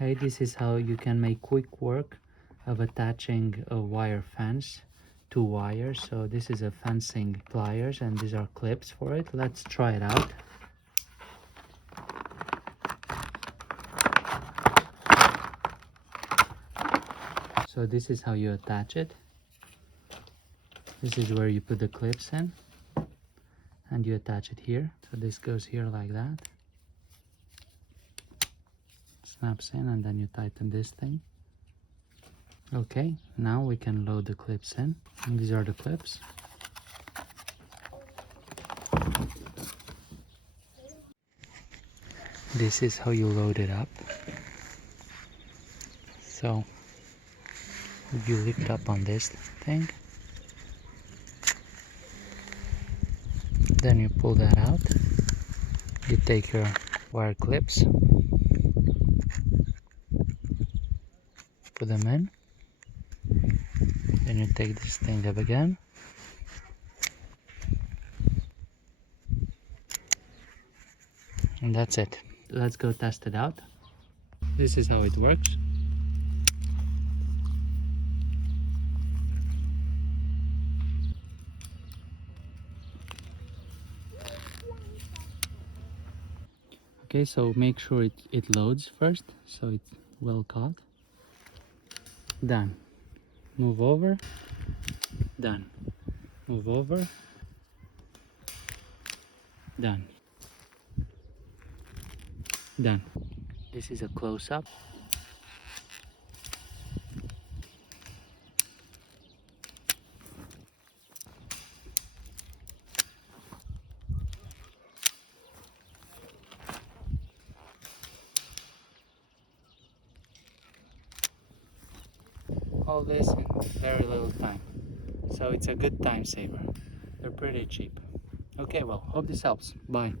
Hey, this is how you can make quick work of attaching a wire fence to wires. So this is a fencing pliers and these are clips for it. Let's try it out. So this is how you attach it. This is where you put the clips in and you attach it here. So this goes here like that. Snaps in and then you tighten this thing. Okay, now we can load the clips in. And these are the clips. This is how you load it up. So if you lift up on this thing, then you pull that out. You take your wire clips, put them in, then you take this thing up again, and that's it. Let's go test it out. This is how it works. Okay, so make sure it loads first, so it's well caught. Done. Move over. Done. Move over. Done. Done. This is a close-up. All this in very little time. So it's a good time saver. They're pretty cheap. Okay, well, hope this helps. Bye.